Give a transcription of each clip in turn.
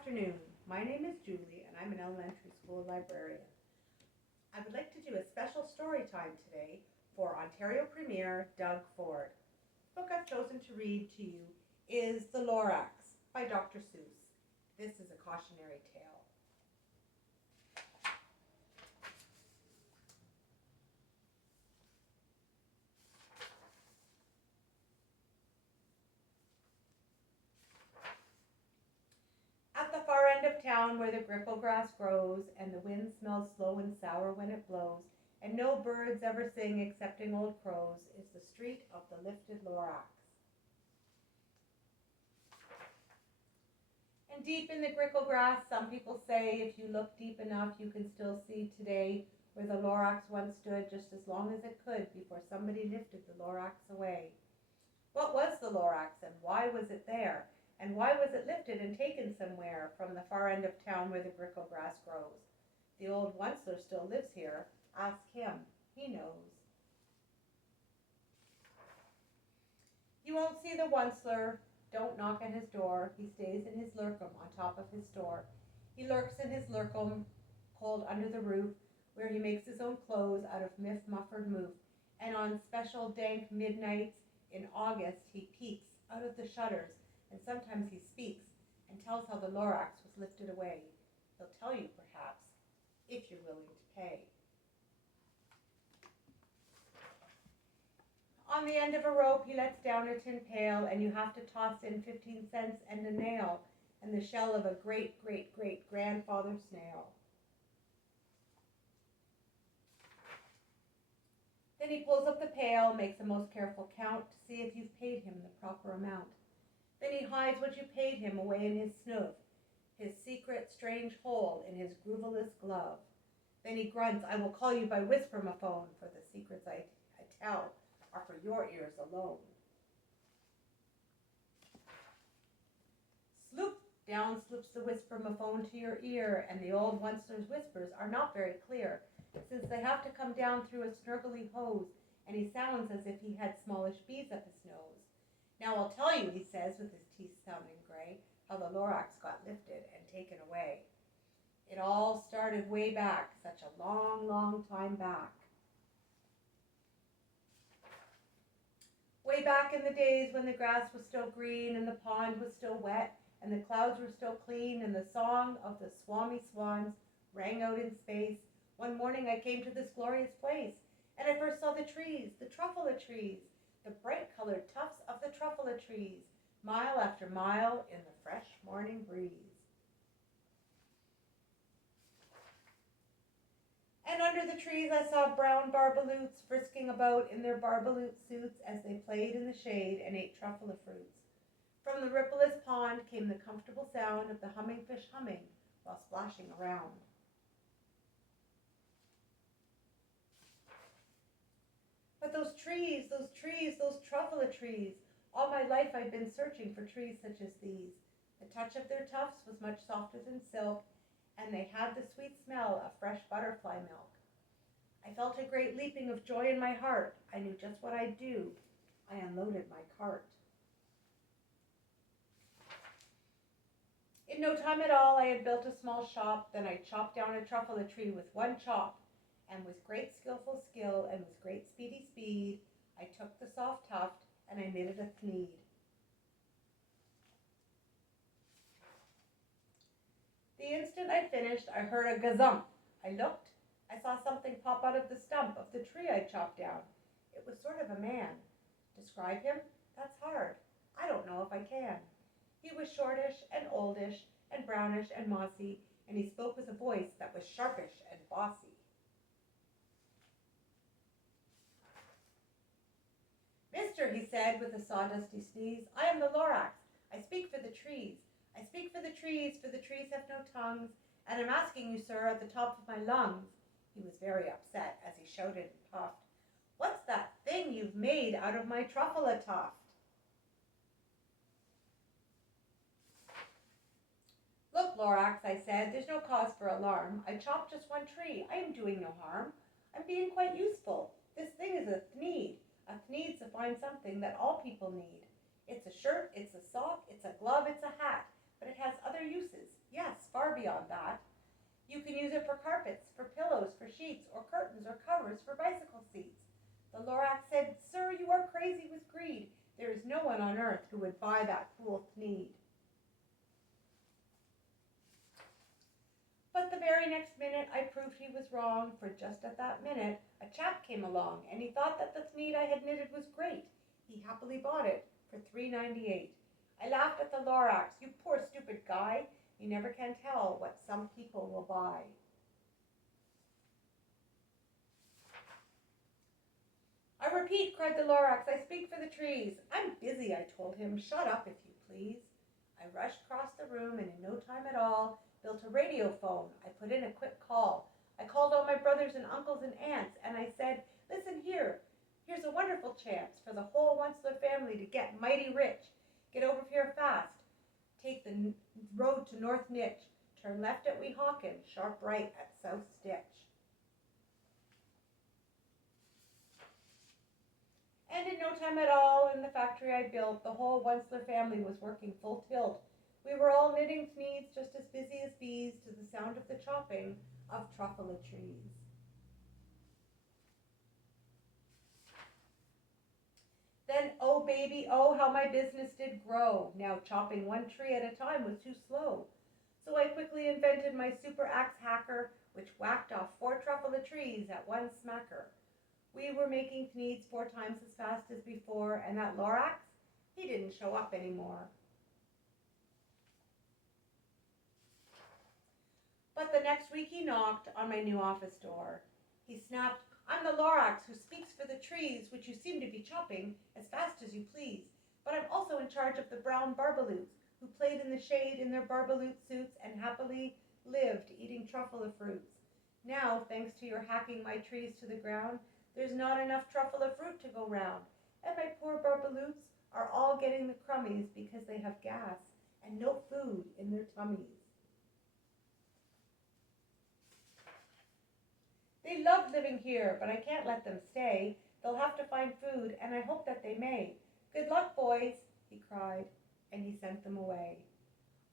afternoon. My name is Julie and I'm an elementary school librarian. I would like to do a special story time today for Ontario Premier Doug Ford. The book I've chosen to read to you is The Lorax by Dr. Seuss. This is a cautionary tale. At the far end of town where the grickle grass grows, and the wind smells slow and sour when it blows, and no birds ever sing excepting old crows, is the street of the lifted Lorax. And deep in the grickle grass, some people say, if you look deep enough, you can still see today where the Lorax once stood just as long as it could before somebody lifted the Lorax away. What was the Lorax, and why was it there? And why was it lifted and taken somewhere from the far end of town where the grickle grass grows? The old Onceler still lives here. Ask him. He knows. You won't see the Onceler. Don't knock at his door. He stays in his lurkum on top of his store. He lurks in his lurkum, cold under the roof, where he makes his own clothes out of muffled moof. And on special dank midnights in August, he peeks out of the shutters, and sometimes he speaks and tells how the Lorax was lifted away. He'll tell you, perhaps, if you're willing to pay. On the end of a rope, he lets down a tin pail, and you have to toss in 15 cents and a nail and the shell of a great-great-great-grandfather snail. Then he pulls up the pail, makes a most careful count to see if you've paid him the proper amount. Then he hides what you paid him away in his snoof, his secret strange hole in his grooveless glove. Then he grunts, I will call you by whisper-ma-phone, for the secrets I tell are for your ears alone. Sloop! Down sloops the whisper-ma-phone to your ear, and the old Onceler's whispers are not very clear, since they have to come down through a snurgly hose, and he sounds as if he had smallish bees up his nose. Now I'll tell you, he says, with his teeth sounding gray, how the Lorax got lifted and taken away. It all started way back, such a long, long time back. Way back in the days when the grass was still green and the pond was still wet and the clouds were still clean and the song of the swami swans rang out in space, one morning I came to this glorious place, and I first saw the trees, the truffula trees, the bright-colored tufts of the truffula trees, mile after mile in the fresh morning breeze. And under the trees I saw brown barbaloots frisking about in their barbaloot suits as they played in the shade and ate truffula fruits. From the rippleless pond came the comfortable sound of the humming fish humming while splashing around. But those trees, those truffula trees, all my life I'd been searching for trees such as these. The touch of their tufts was much softer than silk, and they had the sweet smell of fresh butterfly milk. I felt a great leaping of joy in my heart. I knew just what I'd do. I unloaded my cart. In no time at all, I had built a small shop. Then I chopped down a truffula tree with one chop, and with great skillful skill and with great speedy speed, I took the soft tuft and I knitted a thneed. The instant I finished, I heard a gazump. I looked. I saw something pop out of the stump of the tree I chopped down. It was sort of a man. Describe him? That's hard. I don't know if I can. He was shortish and oldish and brownish and mossy, and he spoke with a voice that was sharpish and bossy. Mister, he said with a sawdusty sneeze, I am the Lorax. I speak for the trees. I speak for the trees have no tongues, and I'm asking you, sir, at the top of my lungs. He was very upset as he shouted and puffed, What's that thing you've made out of my truffula tuft? Look, Lorax, I said, there's no cause for alarm. I chopped just one tree. I am doing no harm. I'm being quite useful. This thing is a thneed. A thneed's to find something that all people need. It's a shirt, it's a sock, it's a glove, it's a hat, but it has other uses. far beyond that. You can use it for carpets, for pillows, for sheets, or curtains, or covers for bicycle seats. The Lorax said, "Sir, you are crazy with greed. There is no one on earth who would buy that fool Thneed." But the very next minute I proved he was wrong, for just at that minute a chap came along, and he thought that the Thneed I had knitted was great. He happily bought it for $3.98. I laughed at the Lorax. "You poor stupid guy. You never can tell what some people will buy." "I repeat," cried the Lorax, "I speak for the trees." "I'm busy," I told him. "Shut up, if you please." I rushed across the room, and in no time at all built a radio phone. I put in a quick call. I called all my brothers and uncles and aunts, and I said, "Listen here. Here's a wonderful chance for the whole Onceler family to get mighty rich. Get over here fast. Take the road to North Nitch. Turn left at Weehawken, sharp right at South Stitch." And in no time at all, in the factory I built, the whole Onceler family was working full tilt. We were all knitting Thneeds just as busy as bees to the sound of the chopping of truffula trees. Then, oh baby, oh how my business did grow. Now chopping one tree at a time was too slow. So I quickly invented my super axe hacker, which whacked off 4 truffula trees at one smacker. We were making Thneeds 4 times as fast as before, and that Lorax, he didn't show up anymore. But the next week he knocked on my new office door. He snapped, "I'm the Lorax who speaks for the trees, which you seem to be chopping as fast as you please. But I'm also in charge of the brown barbaloots, who played in the shade in their barbaloot suits and happily lived eating truffula fruits. Now, thanks to your hacking my trees to the ground, there's not enough truffula fruit to go round, and my poor barbaloots are all getting the crummies because they have gas and no food in their tummies." "They love living here, but I can't let them stay. They'll have to find food, and I hope that they may. Good luck, boys," he cried, and he sent them away.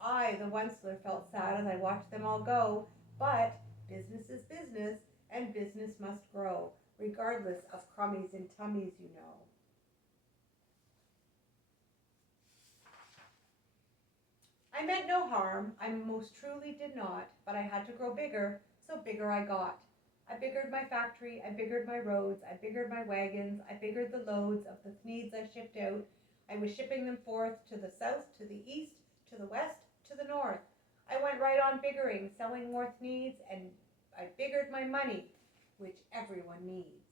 I, the Onceler, felt sad as I watched them all go, but business is business, and business must grow, regardless of crummies in tummies, you know. I meant no harm, I most truly did not, but I had to grow bigger, so bigger I got. I biggered my factory, I biggered my roads, I biggered my wagons, I biggered the loads of the Thneeds I shipped out. I was shipping them forth to the south, to the east, to the west, to the north. I went right on biggering, selling more Thneeds, and I biggered my money, which everyone needs.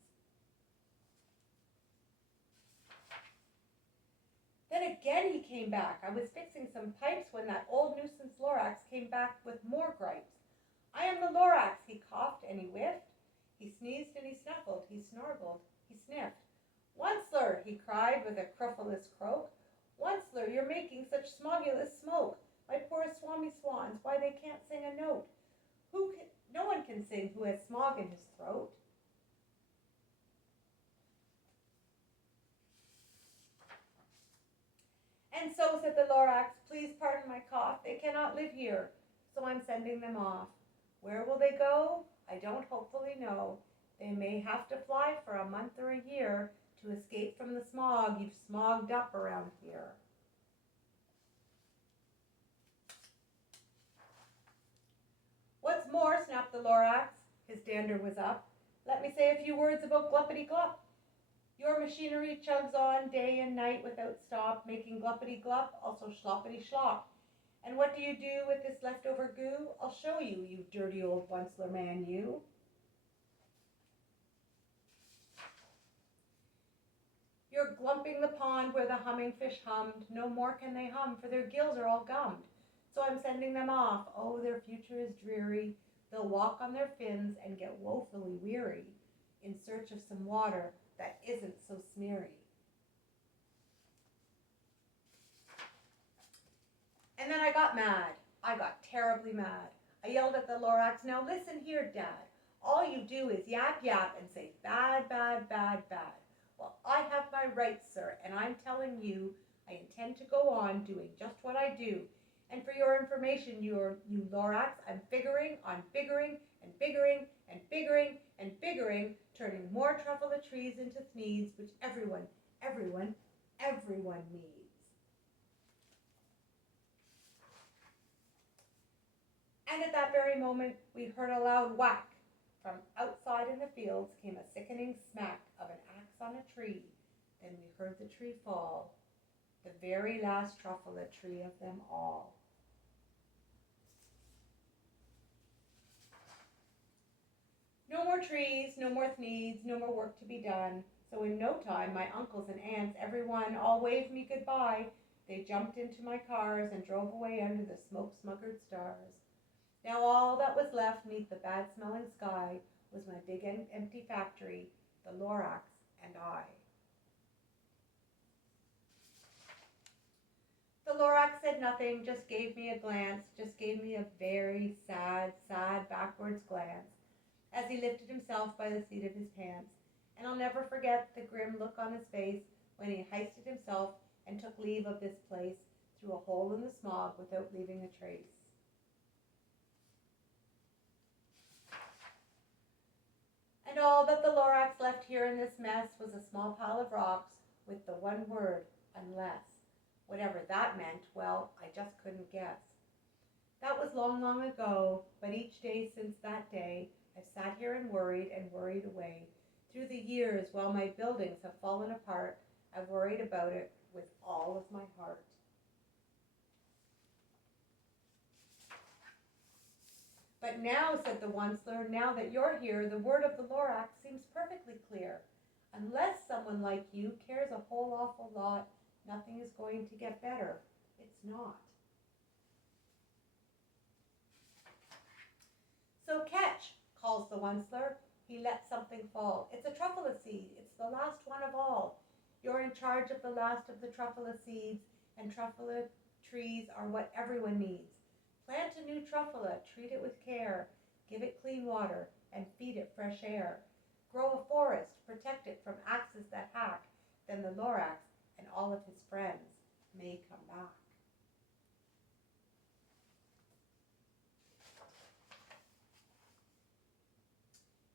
Then again he came back. I was fixing some pipes when that old nuisance Lorax came back with more gripes. "I am the Lorax," he coughed and he whiffed. He sneezed and he snuffled, he snargled, he sniffed. "Onceler," he cried with a cruffulous croak. "Onceler, you're making such smogulous smoke. My poor swami swans, why they can't sing a note. No one can sing who has smog in his throat." "And so," said the Lorax, "please pardon my cough. They cannot live here, so I'm sending them off. Where will they go? I don't hopefully know. They may have to fly for a month or a year to escape from the smog you've smogged up around here." "What's more," snapped the Lorax, his dander was up, "let me say a few words about Gluppity Glup. Your machinery chugs on day and night without stop, making Gluppity Glup, also Schloppity Schlop. And what do you do with this leftover goo? I'll show you, you dirty old Onceler man, you." "You're glumping the pond where the humming fish hummed. No more can they hum, for their gills are all gummed. So I'm sending them off. Oh, their future is dreary. They'll walk on their fins and get woefully weary, in search of some water that isn't so smeary." And then I got mad. I got terribly mad. I yelled at the Lorax, "Now listen here, Dad. All you do is yap, yap, and say bad, bad, bad, bad. Well, I have my rights, sir, and I'm telling you I intend to go on doing just what I do. And for your information, you Lorax, I'm figuring on biggering and biggering and biggering and biggering, turning more truffula trees into thneeds, which everyone needs. And at that very moment, we heard a loud whack. From outside in the fields came a sickening smack of an axe on a tree. Then we heard the tree fall, the very last truffula tree of them all. No more trees, no more thneeds, no more work to be done. So in no time, my uncles and aunts, everyone, all waved me goodbye. They jumped into my cars and drove away under the smoke-smuggered stars. Now all that was left neath the bad-smelling sky was my big empty factory, the Lorax, and I. The Lorax said nothing, just gave me a glance, just gave me a very sad, backwards glance, as he lifted himself by the seat of his pants. And I'll never forget the grim look on his face when he hoisted himself and took leave of this place through a hole in the smog without leaving a trace. And all that the Lorax left here in this mess was a small pile of rocks with the one word, unless. Whatever that meant, well, I just couldn't guess. That was long, long ago, but each day since that day, I've sat here and worried away. Through the years, while my buildings have fallen apart, I've worried about it with all of my heart. But now, said the Onceler, now that you're here, the word of the Lorax seems perfectly clear. Unless someone like you cares a whole awful lot, nothing is going to get better. It's not. So catch, calls the Onceler. He lets something fall. It's a truffula seed. It's the last one of all. You're in charge of the last of the truffula seeds, and truffula trees are what everyone needs. Plant a new truffula, treat it with care, give it clean water, and feed it fresh air. Grow a forest, protect it from axes that hack, then the Lorax and all of his friends may come back.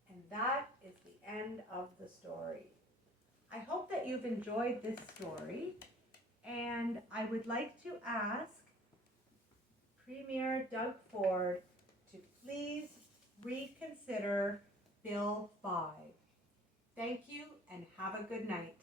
And that is the end of the story. I hope that you've enjoyed this story, and I would like to ask Premier Doug Ford to please reconsider Bill 5. Thank you and have a good night.